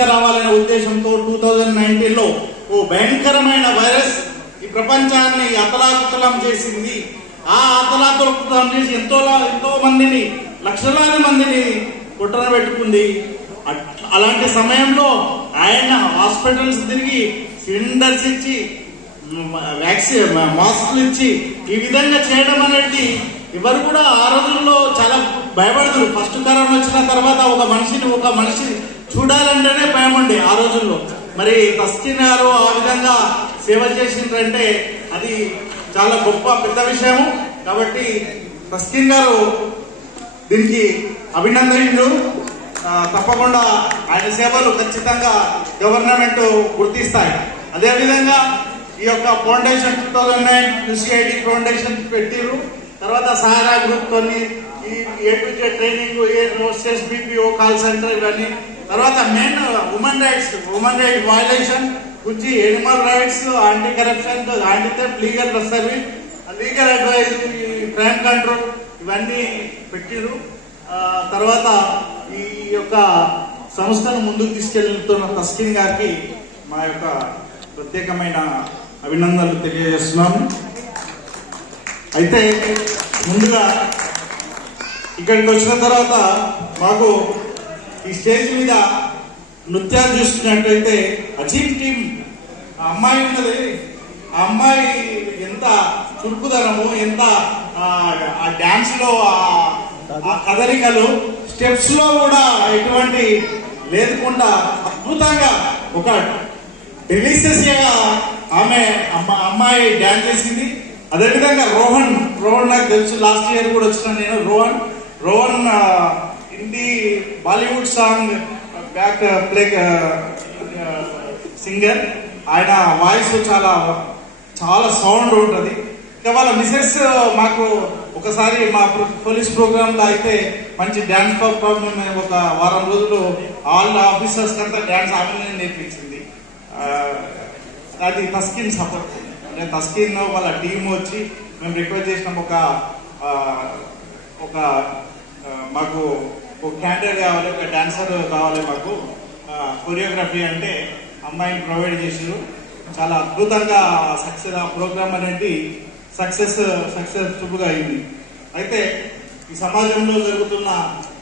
తీసుకురావాలనే ఉద్దేశంతో 2019లో ఓ భయంకరమైన వైరస్ ఈ ప్రపంచాన్ని అతలాకుతలం చేసింది. ఆ అతలాకుతలం చేసి ఎంతో మందిని, లక్షలాది మందిని కొట్టన పెట్టుకుంది. అలాంటి సమయంలో ఆయన హాస్పిటల్స్ తిరిగి సిలిండర్స్ ఇచ్చి, వ్యాక్సిన్, మాస్కులు ఇచ్చి ఈ విధంగా చేయడం అనేది ఎవరు కూడా ఆ రోజుల్లో చాలా భయపడతారు. ఫస్ట్ కరోనా వచ్చిన తర్వాత ఒక మనిషి చూడాలంటేనే భయం ఉండే ఆ రోజుల్లో. మరి తస్కిన్ గారు ఆ విధంగా సేవ చేసిండ్రంటే అది చాలా గొప్ప పెద్ద విషయము. కాబట్టి తస్కిన్ గారు దీనికి అభినందనలు. తప్పకుండా ఆయన సేవలు ఖచ్చితంగా గవర్నమెంట్ గుర్తిస్తాయి. అదేవిధంగా ఈ యొక్క ఫౌండేషన్ 2009 UCID ఫౌండేషన్ పెట్టిరు. తర్వాత సహారా గ్రూప్ కొన్ని A to Z training, hostess, BPO, call centre ఇవన్నీ. తర్వాత మెయిన్ ఉమెన్ రైట్స్ వయలేషన్ గురించి, animal rights, anti corruption, anti theft, legal service, legal advice, crime control ఇవన్నీ పెట్టిరు. తర్వాత ఈ యొక్క సంస్థను ముందుకు తీసుకెళ్తున్న తస్కిన్ గారికి మా యొక్క ప్రత్యేకమైన అభినందనలు తెలియజేస్తున్నాము. అయితే ముందుగా ఇక్కడికి వచ్చిన తర్వాత మాకు ఈ స్టేజ్ మీద నృత్యాలు చూస్తున్నట్టయితే అజీమ్ టీమ్ అమ్మాయి ఉన్నది. ఆ అమ్మాయి ఎంత చురుకుదనము, ఎంత ఆ డాన్స్ లో ఆ కదలికలు, స్టెప్స్ లో కూడా ఎటువంటి లేకుండా అద్భుతంగా ఒక డెలిషియస్ గా అమ్మాయి డాన్స్ చేసింది. అదేవిధంగా రోహన్ నాకు తెలుసు, లాస్ట్ ఇయర్ కూడా వచ్చిన నేను. Rohan Hindi Bollywood song back play singer. ఆయన వాయిస్ చాలా సౌండ్ ఉంటుంది. ఇంకా వాళ్ళ మిసెస్ మాకు ఒకసారి మా పోలీస్ ప్రోగ్రామ్ లో అయితే మంచి డాన్స్ ప్రోగ్రామ్ ఒక వారం రోజులు ఆల్ ఆఫీసర్స్ కంతా డాన్స్ ఆమె నేర్పించింది. అది తస్కిన్ సపోర్ట్. అంటే తస్కిన్ వాళ్ళ టీం వచ్చి మేము రిక్వెస్ట్ చేసినాం, ఒక మాకు ఒక క్యాండిడేట్ కావాలి, ఒక డాన్సర్ కావాలి, మాకు కొరియోగ్రఫీ అంటే అమ్మాయిని ప్రొవైడ్ చేసారు. చాలా అద్భుతంగా ఆ ప్రోగ్రామ్ అనేది సక్సెస్ఫుల్ గా అయింది. అయితే ఈ సమాజంలో జరుగుతున్న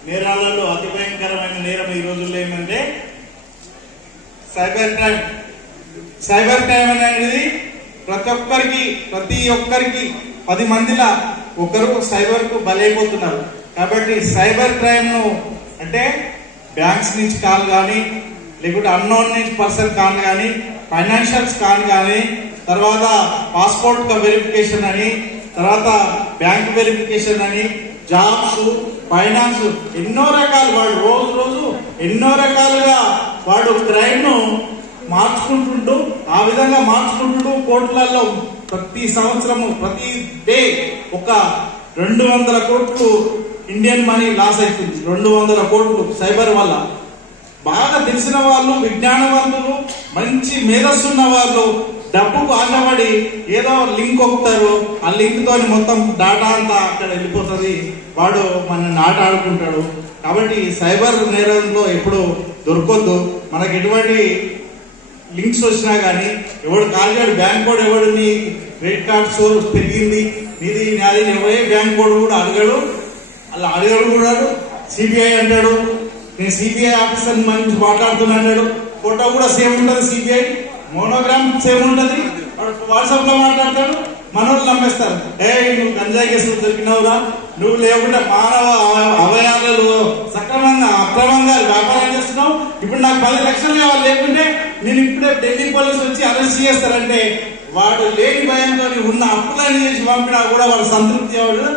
నేరాలలో అతి భయంకరమైన నేరం ఈ రోజుల్లో ఏమంటే సైబర్ క్రైమ్ అనేది ప్రతి ఒక్కరికి 10 మందిలా ఒకరు సైబర్ కు బలైపోతున్నారు. కాబట్టి సైబర్ క్రైమ్ ను అంటే బ్యాంక్స్ నుంచి కాల్ కానీ, లేకుంటే అన్నోన్ నుంచి పర్సన్ కాల్ కానీ, ఫైనాన్షియల్స్ కాల్ కానీ, తర్వాత పాస్పోర్ట్ వెరిఫికేషన్ అని, తర్వాత బ్యాంక్ వెరిఫికేషన్ అని, జాబ్స్, ఫైనాన్స్, ఎన్నో రకాలు వాడు రోజు ఎన్నో రకాలుగా వాడు క్రైమ్ ను మార్చుకుంటుంటూ ఆ విధంగా మార్చుకుంటూ కోట్లలో ప్రతి సంవత్సరము ప్రతి డే ఒక 200 కోట్లు ఇండియన్ మనీ లాస్ అవుతుంది. 200 కోట్లు సైబర్ వల్ల. బాగా తెలిసిన వాళ్ళు, విజ్ఞానవంతులు, మంచి మేధస్సున్న వాళ్ళు డబ్బుకు ఆశపడి ఏదో లింక్ ఒప్పుతారు. ఆ లింక్ తోని మొత్తం డాటా అంతా అక్కడ వెళ్ళిపోతుంది. వాడు మన ఆట ఆడుకుంటాడు. కాబట్టి సైబర్ నేరంలో ఎప్పుడు దొరకొద్దు. మనకి ఎటువంటి లింక్స్ వచ్చినా కానీ ఎవడు కాల్ చేయడు. బ్యాంక్ కోడ్ ఎవడు నీ క్రెడిట్ కార్డ్ సోర్స్ పెరిగింది నీది నాది ఎవరే బ్యాంక్ కోడ్ కూడా అడగడు. అలా అడగడు కూడా. సిబిఐ అంటాడు, నేను సిబిఐ ఆఫీసర్ మంచి మాట్లాడుతున్నా అంటాడు. ఫోటో కూడా సేమ్ ఉంటుంది, సిబిఐ మోనోగ్రామ్ సేమ్ ఉంటుంది. వాట్సాప్ లో మాట్లాడతాడు. మనోళ్ళు నమ్మేస్తారు. నువ్వు గంజాయి కేసులు దొరికినవురా, నువ్వు లేకుండా మానవ అవయవాలు సక్రమంగా అక్రమంగా వ్యాపారం చేస్తున్నావు, ఇప్పుడు నాకు 10 లక్షలు కావాలి, లేకుంటే నేను ఇప్పుడే ఢిల్లీ పోలీసు వచ్చి అరెస్ట్ చేస్తారంటే వాడు లేని భయంతో ఉన్న అప్పులన్నీ చేసి పంపినా కూడా వాడు సంతృప్తి అవ్వడు.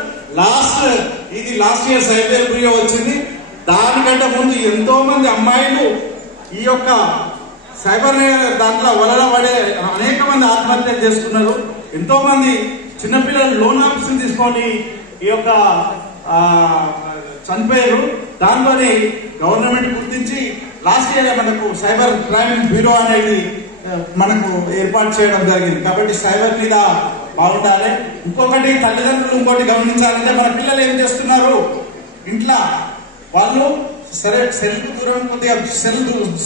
లాస్ట్ ఇయర్ సైబర్ ప్రియో వచ్చింది. దానికంటే ముందు ఎంతో మంది అమ్మాయిలు ఈ యొక్క సైబర్ దాంట్లో వలన పడే అనేక మంది ఆత్మహత్యలు చేసుకున్నారు. ఎంతో మంది చిన్నపిల్లలు లోన్ ఆఫీసులు తీసుకొని ఈ యొక్క చనిపోయారు. దాంట్లోనే గవర్నమెంట్ గుర్తించి లాస్ట్ ఇయర్ మనకు సైబర్ క్రైమ్ బ్యూరో అనేది మనకు ఏర్పాటు చేయడం జరిగింది. కాబట్టి సైబర్ మీద బాగుండాలి. ఇంకొకటి తల్లిదండ్రులు ఇంకోటి గమనించాలంటే మన పిల్లలు ఏం చేస్తున్నారు, ఇంట్లో వాళ్ళు సరే సెల్ దూరం కొద్దిగా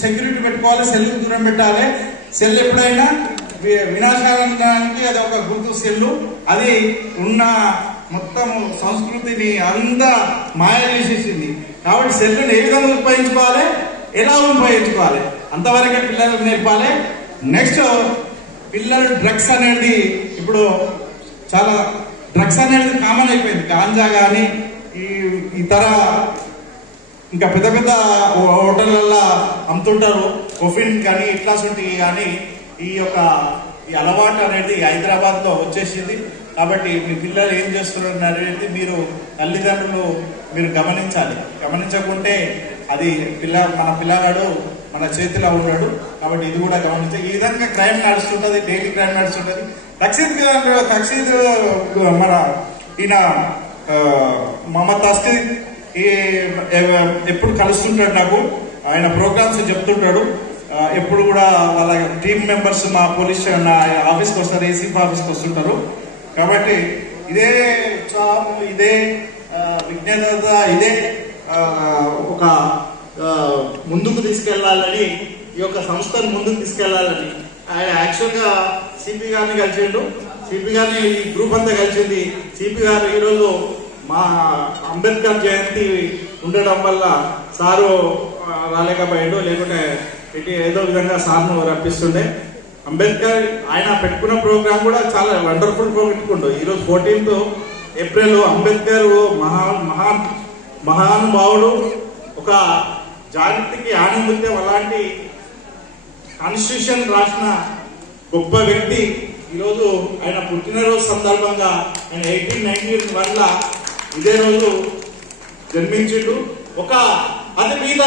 సెక్యూరిటీ పెట్టుకోవాలి, సెల్ దూరం పెట్టాలి. సెల్ ఎప్పుడైనా వినాశానికి అది ఒక గుర్తు సెల్లు. అది ఉన్న మొత్తం సంస్కృతిని అంతా మాయ చేసేసింది. కాబట్టి సెల్లుని ఏ విధంగా ఉపయోగించుకోవాలి, ఎలా ఉపయోగించుకోవాలి అంతవరకే పిల్లలకు నేర్పాలి. నెక్స్ట్ పిల్లలు డ్రగ్స్ అనేది ఇప్పుడు చాలా డ్రగ్స్ అనేది కామన్ అయిపోయింది. గాంజా కానీ ఈ ఇతర ఇంకా పెద్ద పెద్ద హోటళ్ళల్లో అమ్ముతుంటారు. కొఫిన్ కానీ ఇట్లాంటి కానీ ఈ అలవాటు అనేది హైదరాబాద్ లో వచ్చేసింది. కాబట్టి మీ పిల్లలు ఏం చేస్తున్నారు అనేది మీరు తల్లిదండ్రులు మీరు గమనించాలి. గమనించకుంటే అది మన పిల్లగాడు మన చేతిలో ఉన్నాడు. కాబట్టి ఇది కూడా గమనించాలి. ఈ విధంగా క్రైమ్ నడుస్తుంటది, డైలీ క్రైమ్ నడుస్తుంటది. తక్షీద్ మన ఈయన మహమ్మద్ తస్కీద్ ఎప్పుడు కలుస్తుంటాడు నాకు. ఆయన ప్రోగ్రామ్స్ చెప్తుంటాడు. ఎప్పుడు కూడా వాళ్ళ టీమ్ మెంబర్స్ మా పోలీస్ ఆఫీస్కి వస్తారు, ఏసీపీ ఆఫీస్కి వస్తుంటారు. కాబట్టి ఇదే ఉత్సాహం, ఇదే విజ్ఞానత, ఇదే ఒక ముందుకు తీసుకెళ్లాలని, ఈ యొక్క సంస్థను ముందుకు తీసుకెళ్లాలని ఆయన యాక్చువల్గా సిపి గారిని కలిసిండు. సిపి గారిని ఈ గ్రూప్ అంతా కలిసింది. సిపి గారు ఈరోజు మా అంబేద్కర్ జయంతి ఉండడం వల్ల సారు రాలేకపోయాడు, లేకుంటే ఏదో విధంగా సార్ను రప్పిస్తుండే. అంబేద్కర్ ఆయన పెట్టుకున్న ప్రోగ్రాం కూడా చాలా వండర్ఫుల్ పెట్టుకుంటూ ఈరోజు 14th ఏప్రిల్ అంబేద్కర్ మహానుభావుడు, ఒక జాతికి ఆనుమత్యం, అలాంటి కాన్స్టిట్యూషన్ రాసిన గొప్ప వ్యక్తి. ఈరోజు ఆయన పుట్టినరోజు సందర్భంగా ఆయన 1891 ఇదే రోజు జన్మించిండు. ఒక అది మీద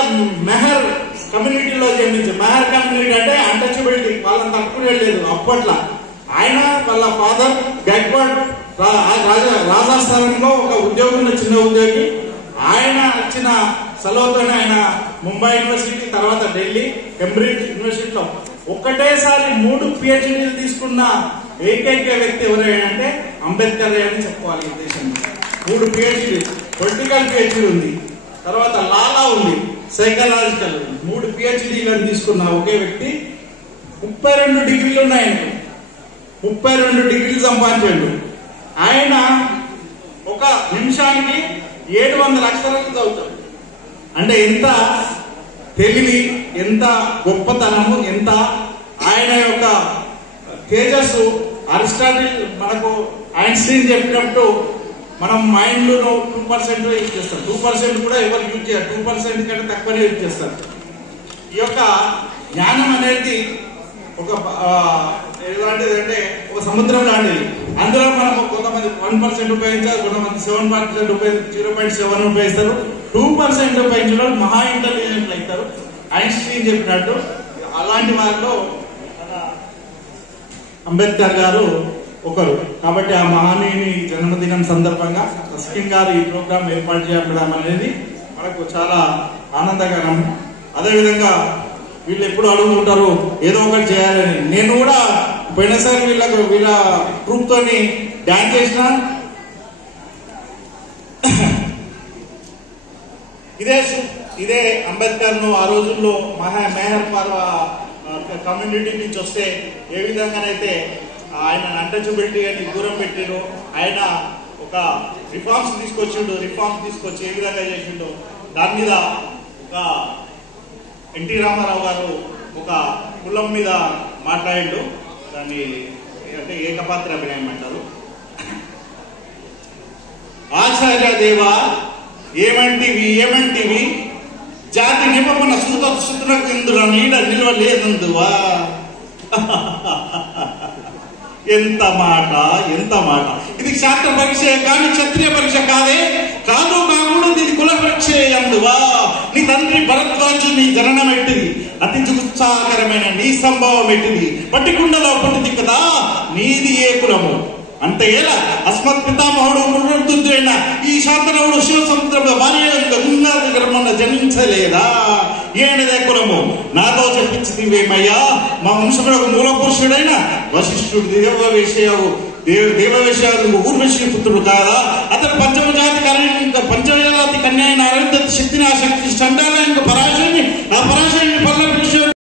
మెహర్ కమ్యూనిటీలో జన్మించారు. మెహర్ కమ్యూనిటీ అంటే అన్టచబిలిటీ, వాళ్ళని తక్కువ లేదు అప్పట్లో. ఆయన వాళ్ళ ఫాదర్ గైక్వాడ్ రాజస్థానంలో ఒక ఉద్యోగం, చిన్న ఉద్యోగి. ఆయన వచ్చిన సెలవుతోనే ఆయన ముంబై యూనివర్సిటీ, తర్వాత ఢిల్లీ, కేంబ్రిడ్జ్ యూనివర్సిటీలో ఒక్కటేసారి 3 PhDలు తీసుకున్న ఏకైక వ్యక్తి ఎవరైనా అంబేద్కర్ అని చెప్పుకోవాలి. ఈ దేశంలో 3 PhDలు, పొలిటికల్ PhD ఉంది, తర్వాత లాలా ఉంది, సైకలాజికల్ ఉంది. 3 PhDలను తీసుకున్న ఒకే వ్యక్తి. 32 డిగ్రీలు ఉన్నాయి. 32 డిగ్రీలు సంపాదించాడు. ఆయన ఒక నిమిషానికి 700 అక్షరాలు చదువుతాడు. అంటే ఎంత తెలివి, ఎంత గొప్పతనము, ఎంత ఆయన యొక్క తేజస్సు. అరిస్టాటిల్ మనకు ఐన్స్టీన్ చెప్పినట్టు మనం మైండ్ లో 2% యూజ్ చేస్తాం. 2% కూడా ఎవరు యూజ్ చేయరు. 2% కంటే తక్కువనే యూజ్ చేస్తారు. ఈ యొక్క జ్ఞానం అనేది ఒక ఎలాంటిది అంటే ఒక సముద్రం లాంటిది. అందులో మనం కొంతమంది 1% ఉపయోగించారు, కొంతమంది 7% ఉపయోగించారు, 0.7 ఉపయోగిస్తారు. 2% ఉపయోగించడం మహా ఇంటెలిజెంట్ అవుతారు, ఐన్స్టీన్ చెప్పినట్టు. అలాంటి వారిలో అంబేద్కర్ గారు ఒకరు. కాబట్టి ఆ మహనీయుని జన్మదినం సందర్భంగా రస్కిన్ గారు ఈ ప్రోగ్రాం ఏర్పాటు చేయడం అనేది మనకు చాలా ఆనందకరం. అదేవిధంగా వీళ్ళు ఎప్పుడు అడుగుతుంటారు ఏదో ఒకటి చేయాలని. నేను కూడా పోయినసారి వీళ్ళ గ్రూప్ తోని డాన్స్ చేసిన. ఇదే అంబేద్కర్ ను ఆ రోజుల్లో మెహర్ కమ్యూనిటీ నుంచి వస్తే ఏ విధంగానైతే ఆయన అన్టచబిలిటీ అని దూరం పెట్టిండు. ఆయన ఒక రిఫార్మ్స్ తీసుకొచ్చి ఏ విధంగా చేసిండో దాని మీద ఒక ఎన్టీ రామారావు గారు ఒక కులం మీద మాట్లాడిండు. దాన్ని అంటే ఏకపాత్ర అభినయం అంటారు. ఆచార్య దేవా ఏమంటివి జాతి నిపమన సుతులకు ఇందులో నీడ నిల్వ లేదందువా. ఎంత మాట. ఇది శాస్త్ర పరీక్ష కానీ క్షత్రియ పరీక్ష కాదు ఇది కుల పరీక్ష అందువా. నీ తండ్రి భరద్వాజు నీ జననం ఎట్టిది, అతి ఉత్సాహకరమైన నీ సంభవం ఎట్టిది, పట్టికుండలో పుట్టింది కదా నీది ఏ కులము. అంతే ఎలా అస్మత్ పితామహుడు మృతుడైన ఈ శాంతనవుడు శివసముద్రంలో భార్య జన్మించలేదా. ఏనదే కులము నాతో చెప్పించిందివేమయ్యా. మా వంశములకు మూల పురుషుడైన వశిష్ఠుడు దిగవ వేషయవు దేవవేశాలు ఊర్వశీ పుత్రుడు కాదా? అతడు పంచమజాతి కన్యాయ నారాయణ శక్తిని ఆ శక్తి చండాల పరాశరుని ఆ పరాశరుని